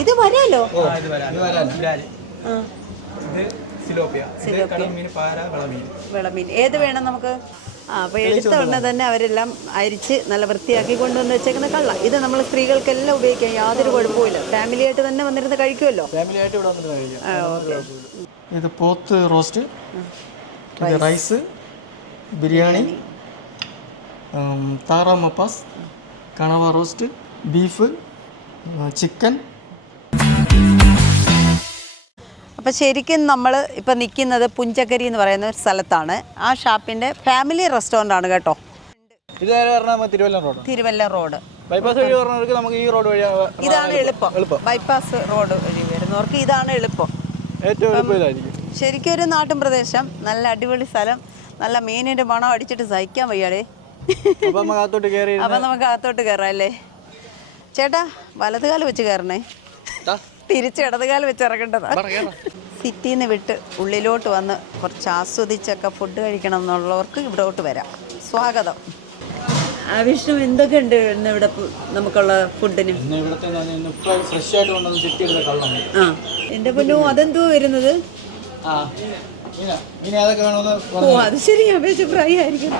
ഇത് വരാലോ? വളമീൻ ഏത് വേണം നമുക്ക്? ആ അപ്പോൾ എടുത്ത ഉടനെ തന്നെ അവരെല്ലാം അരിച്ച് നല്ല വൃത്തിയാക്കി കൊണ്ടുവന്ന് വെച്ചേക്കുന്ന കള്ള. ഇത് നമ്മൾ സ്ത്രീകൾക്കെല്ലാം ഉപയോഗിക്കാം. യാതൊരു കുഴപ്പമില്ല ഫാമിലി ആയിട്ട് തന്നെ വന്നിരുന്ന് കഴിക്കുമല്ലോ. ഫാമിലി ആയിട്ട് ഇവിടെ വന്നിട്ട് കഴിക്കാം. ഇത് പോത്ത് റോസ്റ്റ്. റൈസ്. ബിരിയാണി താറാമപ്പാസ് താറാ കണവ റോസ്റ്റ് ബീഫ് ചിക്കൻ അപ്പോൾ ശരിക്കും നമ്മൾ ഇപ്പോൾ നിൽക്കുന്നത് പുഞ്ചക്കരി എന്ന് പറയുന്ന ഒരു സ്ഥലത്താണ്. ആ ഷാപ്പിന്റെ ഫാമിലി റെസ്റ്റോറന്റ് ആണ് കേട്ടോ. ഇത് Thiruvallam road. Thiruvalla road. Bypass വഴി വരുന്നവർക്ക് നമുക്ക് ഈ റോഡ് വഴി ഇതാണ് എളുപ്പം. ബൈപ്പാസ് റോഡ് വഴി വരുന്നവർക്ക് ഇതാണ് എളുപ്പം. ഏറ്റവും എളുപ്പമായിരിക്കും ശരിക്കും ഒരു നാട്ടിൻ പ്രദേശം. നല്ല അടിപൊളി സ്ഥലം. നല്ല മീനിന്റെ മണം അടിച്ചിട്ട് സഹിക്കാൻ വയ്യാടേ. കയറി അപ്പം നമുക്ക് അകത്തോട്ട് കയറാം അല്ലേ? ചേട്ടാ വലതുകാലം വെച്ച് കയറണേ തിരിച്ച് ഇടതുകാലം വെച്ച് ഇറങ്ങേണ്ടതാ സിറ്റിയിൽ നിന്ന് വിട്ട് ഉള്ളിലോട്ട് വന്ന് കുറച്ച് ആസ്വദിച്ചൊക്കെ ഫുഡ് കഴിക്കണം എന്നുള്ളവർക്ക് ഇവിടോട്ട് വരാം. സ്വാഗതം. വിഷ്ണു എന്തൊക്കെ ഉണ്ട് ഇന്ന് ഇവിടെ നമുക്കുള്ള ഫുഡിന് എന്റെ പൊന്നു അതെന്തോ വരുന്നത്? ഓ അത് ശരി അപേക്ഷ ഫ്രൈ ആയിരിക്കും.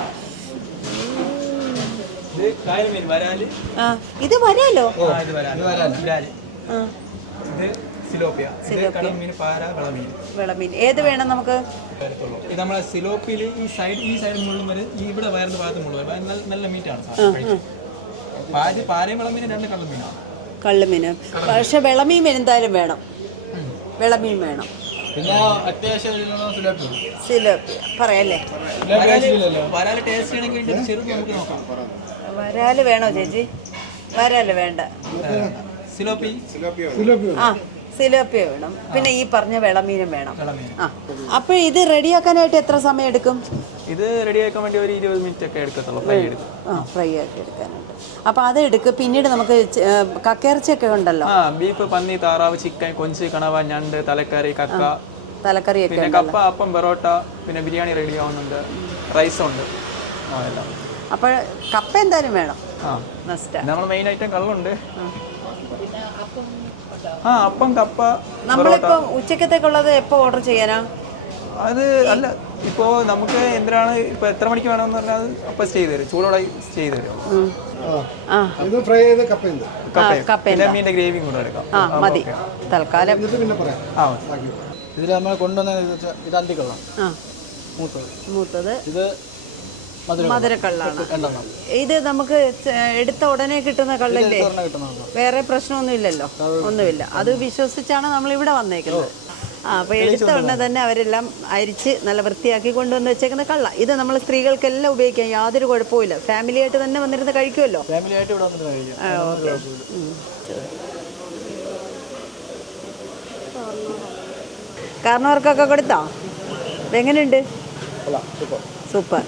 ഇത് വരാൽ. ആ. ഇത് സിലോപ്പിയ. ഇത് പാര വളമീൻ വിളമീൻ ഏത് വേണം നമുക്ക്. ഇത് നമ്മളെ സിലോപ്പിയിൽ ഈ സൈഡ് ഈ സൈഡ് മുഴുവൻ വരെ ഇവിടെ വയറിന്റെ ഭാഗത്ത് മുഴുവൻ നല്ല നല്ല മീറ്റാണ്. പാര് പാരയും വിളമീനും രണ്ട് കടൽ മീനാണ് കള്ളുമീൻ പക്ഷെ വിളമീൻ എന്തായാലും വേണം. വിളമീൻ വേണം. പിന്നെ അത്യാവശ്യം സിലോപ്പി സിലോപ്പി വരാൽ ടേസ്റ്റ് ചെയ്യണമെങ്കിൽ ചെറുത് നമുക്ക് നോക്കാം. വരാൽ വേണോ ചേച്ചി? വരാൽ വേണ്ട. സിലോപ്പി? ആ സിലോപ്പിയ വേണം. പിന്നെ ഈ പറഞ്ഞ വിളമീനും വേണം. അപ്പൊ ആ അപ്പോൾ ഇത് റെഡിയാക്കാനായിട്ട് എത്ര സമയം എടുക്കും? ഇത് റെഡിയാക്കാൻ വേണ്ടി ഒരു ഇരുപത് മിനിറ്റ് ഒക്കെ എടുക്കത്തുള്ളൂ ഫ്രൈ എടുക്കും. ആ ഫ്രൈ ആക്കി എടുക്കാനുണ്ട്. അപ്പോൾ അത് എടുക്കുക പിന്നീട് നമുക്ക് കക്കയിറച്ചിയൊക്കെ ഉണ്ടല്ലോ. ആ ബീഫ് പന്നി താറാവ് ചിക്കൻ കൊഞ്ച് കണവ ഞണ്ട് തലക്കറി കക്ക. തലക്കറി പിന്നെ കപ്പ അപ്പം പെറോട്ട പിന്നെ ബിരിയാണി റെഡി ആവുന്നുണ്ട്. റൈസ് ഉണ്ട്. അപ്പോൾ കപ്പ എന്തായാലും വേണം. നമ്മൾ മെയിൻ ഐറ്റം കള്ളുണ്ട്. ആ അപ്പം കപ്പ നമ്മളിപ്പോ ഉച്ചക്കത്തേക്കുള്ളത് എപ്പോ ഓർഡർ ചെയ്യാനാ? അത് അല്ല ഇപ്പോ നമുക്ക് എന്തിനാണ് ഇപ്പൊ എത്ര മണിക്ക് വേണമെന്ന് പറഞ്ഞാൽ അത് അപ്പം ചെയ്തു തരും. ചൂടോടെ ചെയ്തു തരും. ആ. ഇത് ഫ്രൈ ചെയ്ത് കപ്പയുണ്ട് കപ്പയും കപ്പയുണ്ട്. മീന്റെ ഗ്രേവിയും കൂടെ എടുക്കാം. ആ മതി. തൽക്കാലം. ഇത് പിന്നെ പറയാം. ആ ഇതിൽ നമ്മൾ കൊണ്ടുവന്ന ഇത് അന്തിക്കൊള്ളാം മൂത്തത്. മൂത്തത്. ഇത് മധുരക്കള്ളാണ്. ഇത് നമുക്ക് എടുത്ത ഉടനെ കിട്ടുന്ന കള്ളല്ലേ വേറെ പ്രശ്നമൊന്നും ഇല്ലല്ലോ ഒന്നുമില്ല. അത് വിശ്വസിച്ചാണ് നമ്മൾ ഇവിടെ വന്നേക്കുന്നത് ആ അപ്പോൾ എടുത്ത ഉടനെ തന്നെ അവരെല്ലാം അരിച്ച് നല്ല വൃത്തിയാക്കി കൊണ്ടുവന്ന് വെച്ചേക്കുന്ന കള്ള. ഇത് നമ്മൾ സ്ത്രീകൾക്കെല്ലാം ഉപയോഗിക്കാം. യാതൊരു കുഴപ്പമില്ല ഫാമിലി ആയിട്ട് തന്നെ വന്നിരുന്ന് കഴിക്കുമല്ലോ? കാരണവർക്കൊക്കെ കൊടുത്തോ? എങ്ങനെയുണ്ട് സൂപ്പർ.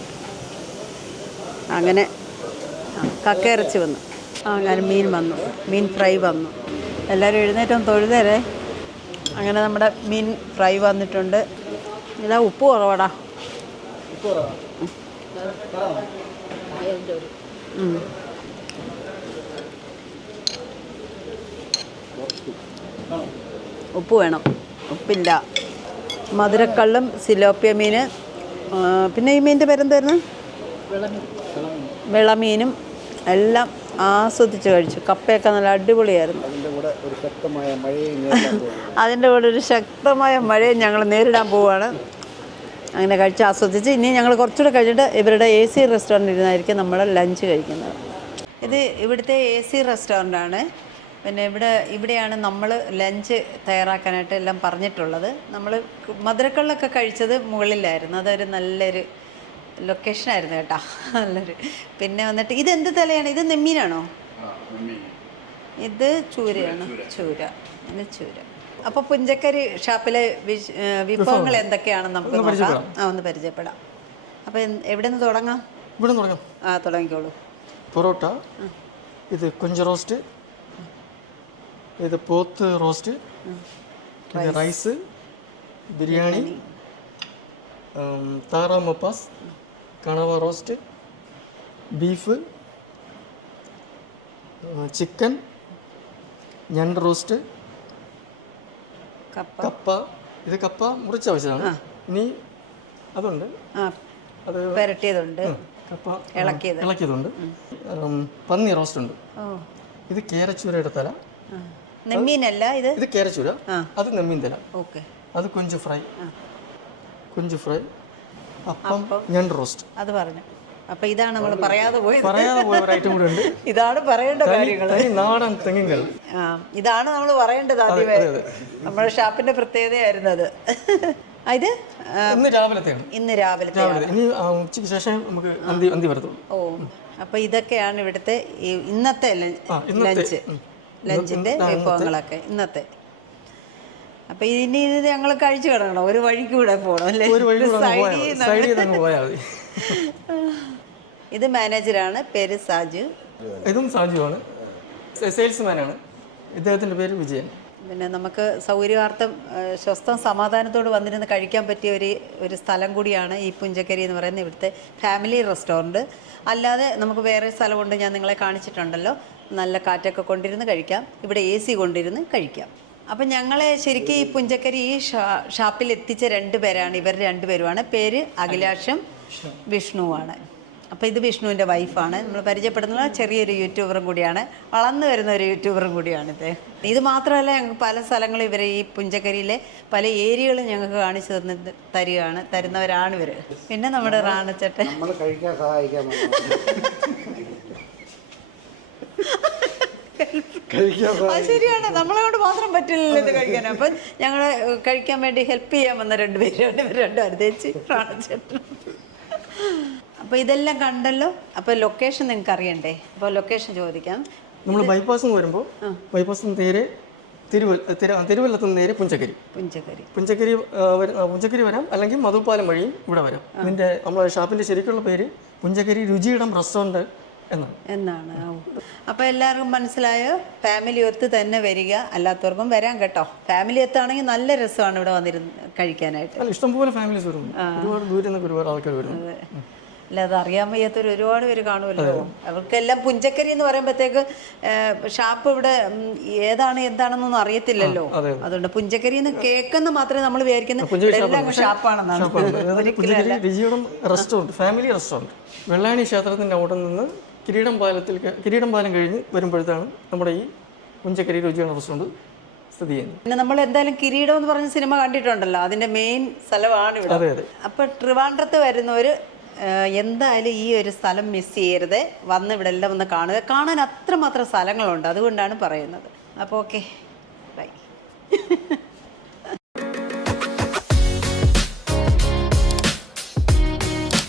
അങ്ങനെ കക്കയിറച്ചി ഇറച്ചി വന്നു. അങ്ങനെ മീൻ വന്നു. മീൻ ഫ്രൈ വന്നു. എല്ലാവരും എഴുന്നേറ്റം തൊഴുതേരേ. അങ്ങനെ നമ്മുടെ മീൻ ഫ്രൈ വന്നിട്ടുണ്ട്. ഇതാ ഉപ്പ് കുറവാടാ. ഉപ്പ് വേണം. ഉപ്പില്ല. മധുരക്കള്ളും സിലോപ്പിയ മീൻ പിന്നെ ഈ മീനിന്റെ പേരെന്തായിരുന്നു? വിളമീനും എല്ലാം ആസ്വദിച്ച് കഴിച്ചു. കപ്പയൊക്കെ നല്ല അടിപൊളിയായിരുന്നു. അതിന്റെ കൂടെ ഒരു ശക്തമായ മഴയും ഞങ്ങൾ നേരിടാൻ പോവുകയാണ്. അങ്ങനെ കഴിച്ച് ആസ്വദിച്ച് ഇനി ഞങ്ങൾ കുറച്ചുകൂടെ കഴിഞ്ഞിട്ട് ഇവരുടെ എ സി റെസ്റ്റോറന്റ് ഇരുന്നായിരിക്കും നമ്മൾ ലഞ്ച് കഴിക്കുന്നത്. ഇത് ഇവിടുത്തെ എ സി റെസ്റ്റോറന്റാണ് പിന്നെ ഇവിടെ ഇവിടെയാണ് നമ്മൾ ലഞ്ച് തയ്യാറാക്കാനായിട്ട് എല്ലാം പറഞ്ഞിട്ടുള്ളത്. നമ്മൾ മധുരക്കള്ളൊക്കെ കഴിച്ചത് മുകളിലായിരുന്നു. അതൊരു നല്ലൊരു ലൊക്കേഷനായിരുന്നു കേട്ടോ. നല്ലൊരു. പിന്നെ വന്നിട്ട് ഇത് എന്ത് തലയാണ്? ഇത് നെമ്മീനാണോ? ഇത് ചൂരയാണ്. ചൂര ഇത് ചൂര. അപ്പൊ പുഞ്ചക്കരി ഷാപ്പിലെ വിഭവങ്ങൾ എന്തൊക്കെയാണെന്ന് നമുക്ക് നോക്കാം. ആ ഒന്ന് പരിചയപ്പെടാം. അപ്പൊ എവിടെ നിന്ന് തുടങ്ങാം? ഇവിടെ തുടങ്ങാം. ആ തുടങ്ങിക്കോളൂ. പൊറോട്ട ഇത് കൊഞ്ച് റോസ്റ്റ് ഇത് പോത്ത് റോസ്റ്റ് റൈസ്. ബിരിയാണി താറാമപ്പാസ് താറാ മപ്പാസ് കണവ റോസ്റ്റ് ബീഫ് ചിക്കൻ ഞണ്ട് റോസ്റ്റ് കപ്പ. ഇത് കപ്പ മുറിച്ച വെച്ചതാണ് ഇനി അതുണ്ട്. അത് പുരട്ടിയതുണ്ട്. കപ്പ ഇളക്കിയത്. ഇളക്കിയതുണ്ട്. പന്നി റോസ്റ്റ് ഉണ്ട്. ഇത് കേരച്ചൂരയുടെ തല. നെമ്മീനല്ല ഇത്? ഇത് കേരച്ചൂര. അത് നെമ്മീൻ തല. ഓക്കെ. അത് കൊഞ്ച് ഫ്രൈ. കൊഞ്ച് ഫ്രൈ. അപ്പം ഞാൻ റോസ്റ്റ്. അത് പറഞ്ഞു. അപ്പൊ ഇതാണ് നമ്മൾ പറയാതെ പോയത്. പറയാതെ പോയ ഒരു ഐറ്റം കൂടെ ഉണ്ട് ഇതാണ് പറയേണ്ട കാര്യങ്ങൾ നാടൻ തെങ്ങിങ്കൽ ഇതാണ് നമ്മൾ പറയേണ്ടത് ആദ്യമേ. നമ്മുടെ ഷാപ്പിന്റെ പ്രത്യേകതയായിരുന്നു അത്. ഇത്? ഇന്ന് രാവിലത്തെയാണ്. ഇന്ന് രാവിലത്തെ ഉച്ചയ്ക്ക് ശേഷം നമുക്ക് അന്തി അന്തി വരത്തുള്ളൂ. ഓ അപ്പൊ ഇതൊക്കെയാണ് ഇവിടുത്തെ ഇന്നത്തെ ലഞ്ച്. ലഞ്ചിന്റെ വിഭവങ്ങളൊക്കെ. ഇന്നത്തെ. അപ്പൊ ഇനി ഇത് ഞങ്ങൾ കഴിച്ചു കിടക്കണം. ഒരു വഴിക്ക് കൂടെ പോകണം അല്ലേ? ഒരു വഴി കൂടെ അങ്ങ് side പോയാൽ ൽ മതി. സൈഡിൽ നിന്ന് അങ്ങ് പോയാൽ മതി. ഇത് മാനേജറാണ് പേര് സാജു. ഇതും സാജുവാണ് സെയിൽസ്മാനാണ് ഇദ്ദേഹത്തിന്റെ പേര് വിജയൻ. പിന്നെ നമുക്ക് സൗകര്യാർത്ഥം ആ, സ്വസ്ഥം സമാധാനത്തോട് വന്നിരുന്ന് കഴിക്കാൻ പറ്റിയ ഒരു ഒരു സ്ഥലം കൂടിയാണ് ഈ പുഞ്ചക്കരി എന്ന് പറയുന്ന ഇവിടുത്തെ ഫാമിലി റെസ്റ്റോറന്റ് അല്ലാതെ നമുക്ക് വേറെ സ്ഥലമുണ്ട് ഞാൻ നിങ്ങളെ കാണിച്ചിട്ടുണ്ടല്ലോ. നല്ല കാറ്റൊക്കെ കൊണ്ടിരുന്ന് കഴിക്കാം. ഇവിടെ എ സി കൊണ്ടിരുന്ന് കഴിക്കാം. അപ്പം ഞങ്ങളെ ശരിക്കും ഈ പുഞ്ചക്കരി ഈ ഷാപ്പിൽ എത്തിച്ച രണ്ട് പേരാണ്. ഇവർ രണ്ടുപേരുമാണ് പേര് അഖിലാഷും വിഷ്ണുവാണ് അപ്പോൾ ഇത് വിഷ്ണുവിന്റെ വൈഫാണ്. നമ്മൾ പരിചയപ്പെടുന്ന ചെറിയൊരു യൂട്യൂബറും കൂടിയാണ്. വളർന്നു വരുന്ന ഒരു യൂട്യൂബറും കൂടിയാണിത്. ഇത് മാത്രമല്ല ഞങ്ങൾക്ക് പല സ്ഥലങ്ങളും ഇവർ ഈ പുഞ്ചക്കരിയിലെ പല ഏരിയകളും ഞങ്ങൾക്ക് കാണിച്ചു തന്ന് തരികയാണ് തരുന്നവരാണ് ഇവർ പിന്നെ നമ്മുടെ റാണച്ചട്ടൻ നമ്മൾ കഴിക്കാൻ സഹായിക്കാൻ കഴിക്കാൻ അത് ശരിയാണ്. നമ്മളെ കൊണ്ട് മാത്രം പറ്റില്ലല്ലോ ഇത് കഴിക്കാൻ. അപ്പം ഞങ്ങൾ കഴിക്കാൻ വേണ്ടി ഹെൽപ്പ് ചെയ്യാൻ വന്ന രണ്ടുപേരാണ് ഇവർ രണ്ടും അനുദേശിച്ച് റാണച്ചട്ടൻ അപ്പോൾ ഇതെല്ലാം കണ്ടല്ലോ. അപ്പോൾ ലൊക്കേഷൻ നിങ്ങൾക്ക് അറിയണ്ടേ? അപ്പോൾ ലൊക്കേഷൻ ചോദിക്കാം. നമ്മൾ ബൈപ്പാസ് വരുമ്പോൾ ബൈപ്പാസ് നേരെ തിരുവല്ല തിരു തിരുവല്ലത്ത് നേരെ പുഞ്ചക്കരി. പുഞ്ചക്കരി. പുഞ്ചക്കരി പുഞ്ചക്കരി വരാം. അല്ലെങ്കിൽ മധുപ്പാലം വഴിയും ഇവിടെ വരാം. ഇതിന്റെ നമ്മളെ ഷാപ്പിന്റെ ശരിക്കുള്ള പേര് പുഞ്ചക്കരി രുചിയിടം റെസ്റ്റോറന്റ് എന്നാണ്. അപ്പോൾ എല്ലാവർക്കും മനസ്സിലായോ? ഫാമിലി ഒത്ത് തന്നെ വരിക. അല്ലാത്തവർക്കും വരാൻ കേട്ടോ. ഫാമിലി ഒത്താണെങ്കിൽ നല്ല രസമാണ് ഇവിടെ വന്നിരുന്ന് കഴിക്കാനായിട്ട്. അല്ല ഇഷ്ടംപോലെ ഫാമിലീസ് വരും ഒരുപാട് ദൂരെ ഒരുപാട് ആൾക്കാർ വരും അല്ല അത് അറിയാൻ വയ്യാത്തവർ ഒരുപാട് പേര് കാണുമല്ലോ. അവർക്കെല്ലാം പുഞ്ചക്കരി എന്ന് പറയുമ്പോഴത്തേക്ക് ഷാപ്പ് ഇവിടെ ഏതാണ് എന്താണെന്നൊന്നും അറിയത്തില്ലല്ലോ. അതുകൊണ്ട് പുഞ്ചക്കരി എന്ന് കേൾക്കുന്ന മാത്രമേ നമ്മൾ വിചാരിക്കുന്നത് എല്ലാം ഷാപ്പാണെന്നാണ്. ഫാമിലി റെസ്റ്റോറന്റ് വെള്ളായണി ക്ഷേത്രത്തിന്റെ അവിടെ നിന്ന് കിരീടം പാലത്തിൽ കിരീടം പാലം കഴിഞ്ഞ് വരുമ്പോഴത്താണ് നമ്മുടെ ഈ പുഞ്ചക്കരി രുചിയാണ് റെസ്റ്റോറന്റ് സ്ഥിതി ചെയ്യുന്നത്. പിന്നെ നമ്മൾ എന്തായാലും കിരീടം എന്ന് പറഞ്ഞ സിനിമ കണ്ടിട്ടുണ്ടല്ലോ. അതിന്റെ മെയിൻ സ്ഥലമാണ് ഇവിടെ. അതെ അതെ. അപ്പൊ ട്രിവാൻഡ്രത്ത് വരുന്നവർ എന്തായാലും ഈ ഒരു സ്ഥലം മിസ് ചെയ്യരുത്. വന്ന് ഇവിടെ എല്ലാം ഒന്ന് കാണുക. കാണാൻ അത്രമാത്രം സ്ഥലങ്ങളുണ്ട്. അതുകൊണ്ടാണ് പറയുന്നത്. അപ്പോൾ ഓക്കെ